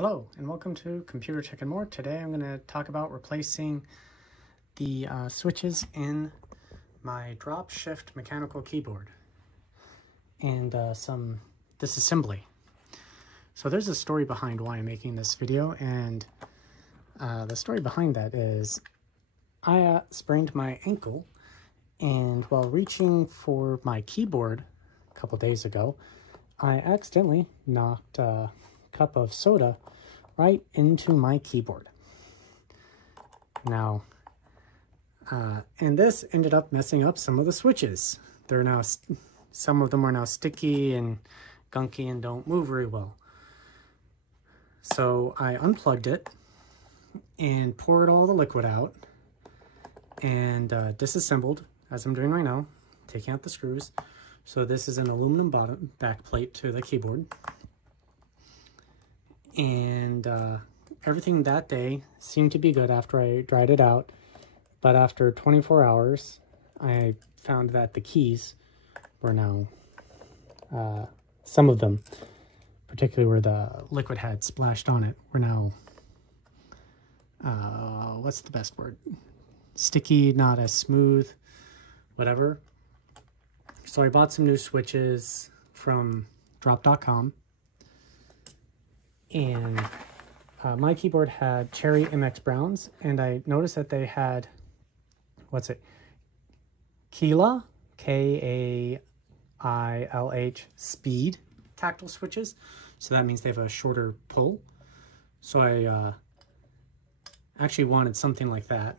Hello and welcome to Computer Tech and More. Today I'm going to talk about replacing the switches in my drop shift mechanical keyboard and some disassembly. So there's a story behind why I'm making this video, and the story behind that is I sprained my ankle, and while reaching for my keyboard a couple days ago, I accidentally knocked a cup of soda right into my keyboard. Now, and this ended up messing up some of the switches. They're now, some of them are now sticky and gunky and don't move very well. So I unplugged it and poured all the liquid out and disassembled, as I'm doing right now, taking out the screws. So this is an aluminum bottom back plate to the keyboard. And everything that day seemed to be good after I dried it out. But after 24 hours, I found that the keys were now, some of them, particularly where the liquid had splashed on it, were now, what's the best word? Sticky, not as smooth, whatever. So I bought some new switches from drop.com. And my keyboard had Cherry MX Browns, and I noticed that they had, what's it, Kailh, K-A-I-L-H, speed tactile switches. So that means they have a shorter pull. So I actually wanted something like that.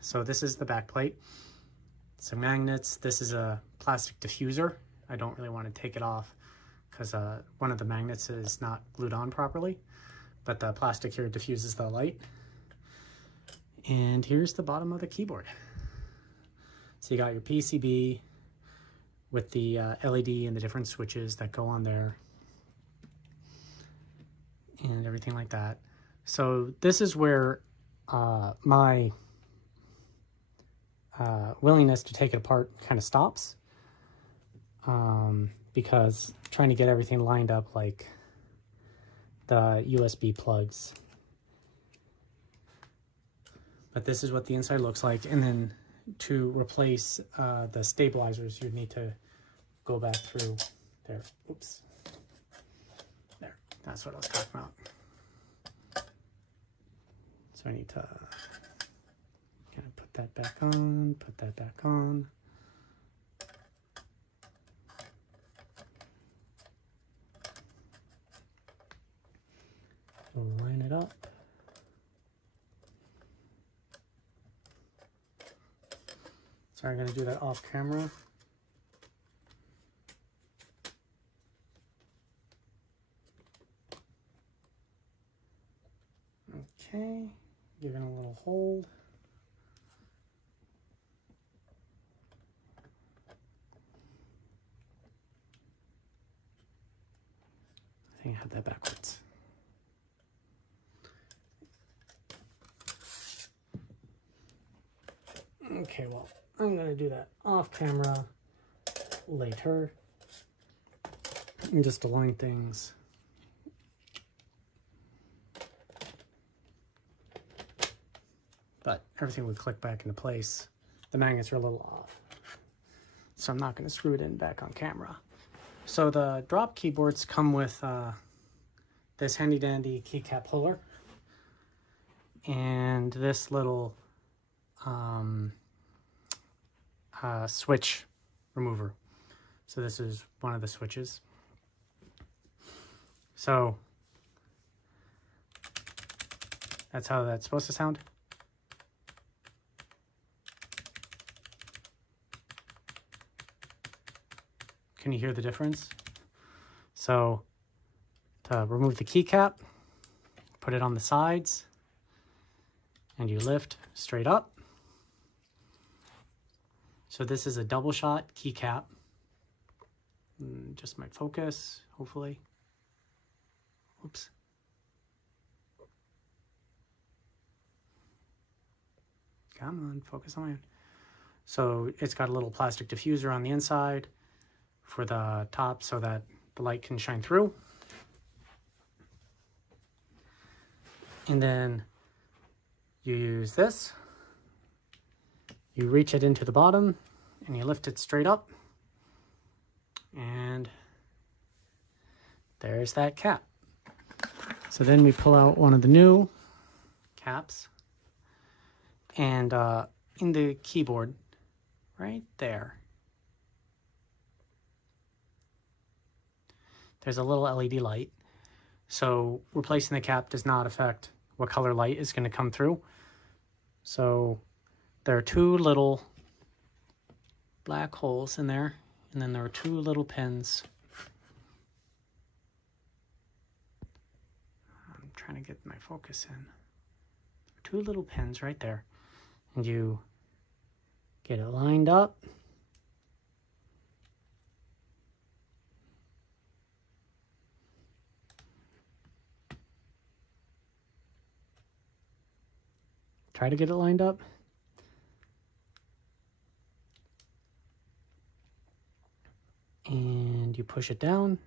So this is the back plate, some magnets. This is a plastic diffuser. I don't really want to take it off because one of the magnets is not glued on properly, but the plastic here diffuses the light. And here's the bottom of the keyboard. So you got your PCB with the LED and the different switches that go on there and everything like that. So this is where my willingness to take it apart kind of stops. Because trying to get everything lined up, like the USB plugs. But this is what the inside looks like. And then to replace the stabilizers, you need to go back through there. Oops. There. That's what I was talking about. So I need to kind of put that back on, put that back on. We'll line it up. So I'm going to do that off camera. Okay, give it a little hold. I think I had that backwards. Okay, well, I'm going to do that off camera later and just align things. But everything would click back into place. The magnets are a little off, so I'm not going to screw it in back on camera. So the drop keyboards come with this handy dandy keycap puller and this little switch remover. So this is one of the switches. So that's how that's supposed to sound. Can you hear the difference? So to remove the keycap, put it on the sides and you lift straight up. So this is a double shot keycap. Just might focus, hopefully. Oops. Come on, focus on. So it's got a little plastic diffuser on the inside for the top so that the light can shine through. And then you use this. You reach it into the bottom and you lift it straight up. And there's that cap. So then we pull out one of the new caps, and in the keyboard right there, there's a little LED light. So replacing the cap does not affect what color light is going to come through. So there are two little black holes in there, and then there are two little pins. I'm trying to get my focus in. Two little pins right there, and you get it lined up. Try to get it lined up. And you push it down.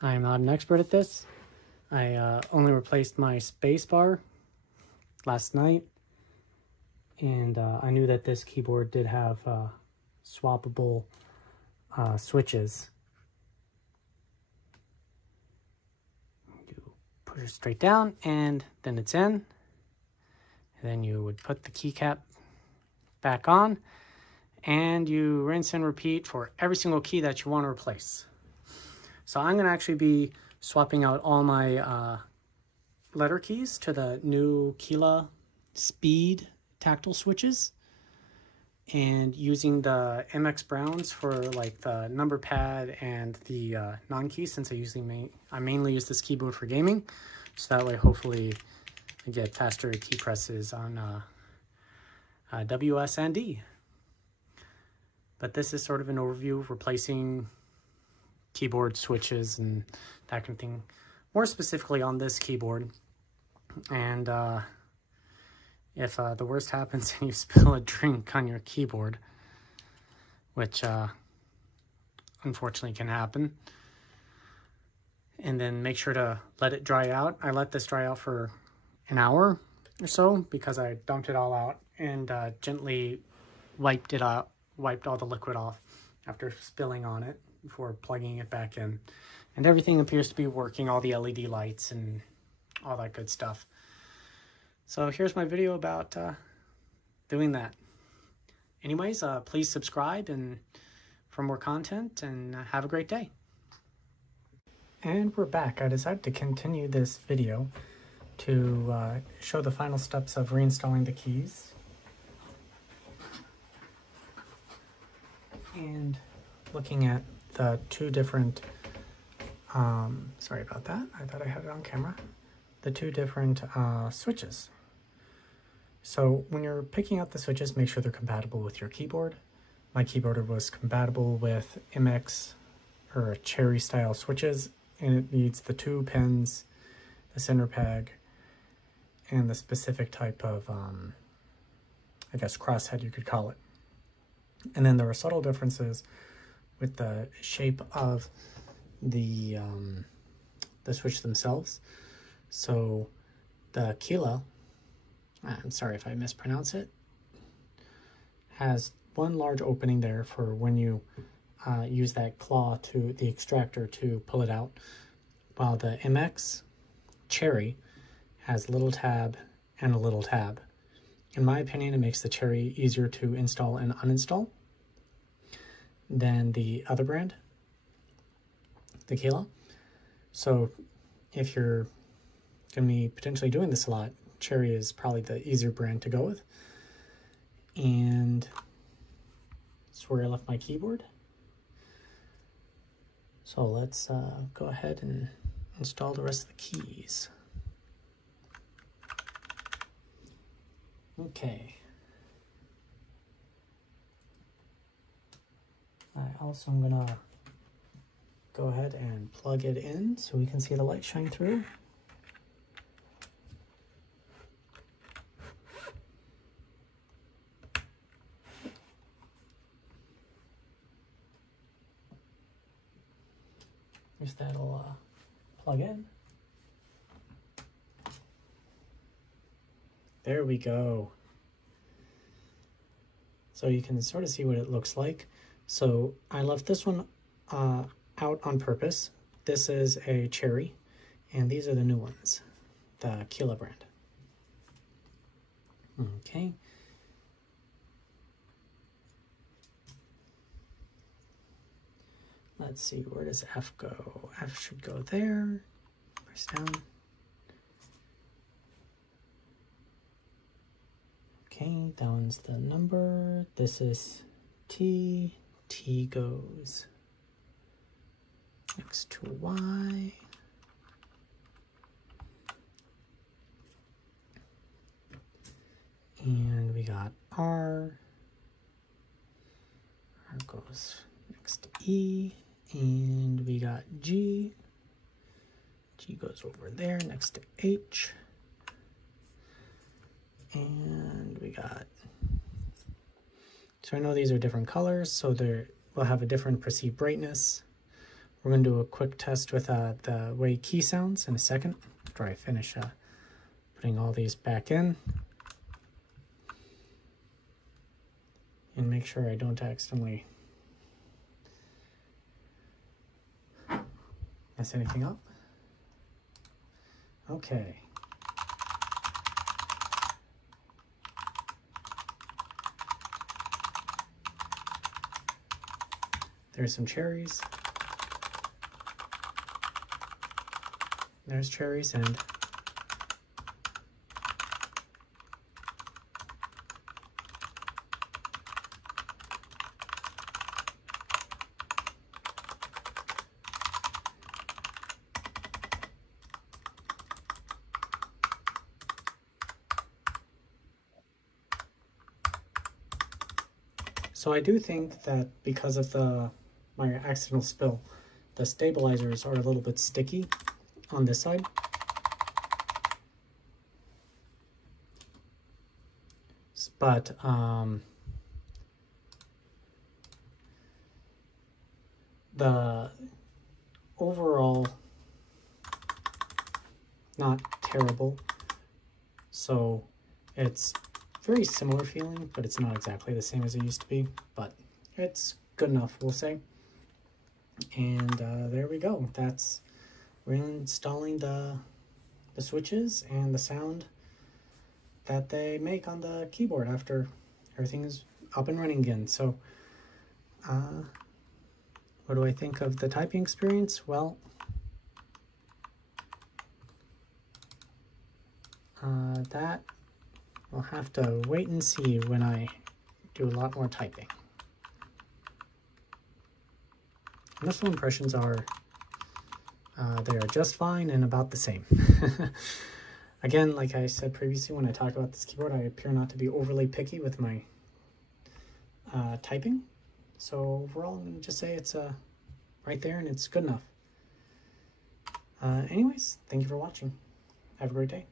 I am not an expert at this. I only replaced my space bar last night, and I knew that this keyboard did have swappable switches. You push it straight down, and then it's in. And then you would put the keycap back on, and you rinse and repeat for every single key that you want to replace. So I'm going to actually be swapping out all my letter keys to the new Kila Speed tactile switches, and using the MX Browns for like the number pad and the non-key, since I mainly use this keyboard for gaming. So that way hopefully I get faster key presses on WS and D. But this is sort of an overview of replacing keyboard switches and that kind of thing, more specifically on this keyboard. And if the worst happens and you spill a drink on your keyboard, which unfortunately can happen, and then make sure to let it dry out. I let this dry out for an hour or so because I dumped it all out and gently wiped all the liquid off after spilling on it before plugging it back in. And everything appears to be working, all the LED lights and all that good stuff. So here's my video about doing that. Anyways, please subscribe and for more content, and have a great day. And we're back. I decided to continue this video to show the final steps of reinstalling the keys. And looking at the two different, sorry about that, I thought I had it on camera, the two different switches. So when you're picking out the switches, make sure they're compatible with your keyboard. My keyboard was compatible with MX or Cherry style switches, and it needs the two pins, the center peg, and the specific type of, I guess, crosshead you could call it. And then there are subtle differences with the shape of the switch themselves. So the Kila, I'm sorry if I mispronounce it, has one large opening there for when you use that claw to the extractor to pull it out, while the MX Cherry has a little tab and a little tab. In my opinion, it makes the Cherry easier to install and uninstall than the other brand, the Kila. So if you're going to be potentially doing this a lot, Cherry is probably the easier brand to go with. And that's where I left my keyboard. So let's go ahead and install the rest of the keys. Okay. Also, I'm gonna go ahead and plug it in so we can see the light shine through. If that'll plug in. There we go. So you can sort of see what it looks like. So I left this one out on purpose. This is a cherry, and these are the new ones, the Kila brand. Okay. Let's see, where does F go? F should go there. Press down. Okay, that one's the number. This is T. T goes next to Y. And we got R. R goes next to E. And we got G. G goes over there next to H. And we got, so I know these are different colors, so they will have a different perceived brightness. We're going to do a quick test with the way key sounds in a second, after I finish putting all these back in. And make sure I don't accidentally mess anything up. Okay. There's some cherries. There's cherries and so I do think that because of my accidental spill, the stabilizers are a little bit sticky on this side. But the overall, not terrible. So it's very similar feeling, but it's not exactly the same as it used to be, but it's good enough, we'll say. And there we go. We're installing the switches and the sound that they make on the keyboard after everything is up and running again. So what do I think of the typing experience? Well, that we'll have to wait and see when I do a lot more typing. Initial impressions are they are just fine and about the same. Again, like I said previously when I talked about this keyboard, I appear not to be overly picky with my typing. So overall, I'm going to just say it's right there and it's good enough. Anyways, thank you for watching. Have a great day.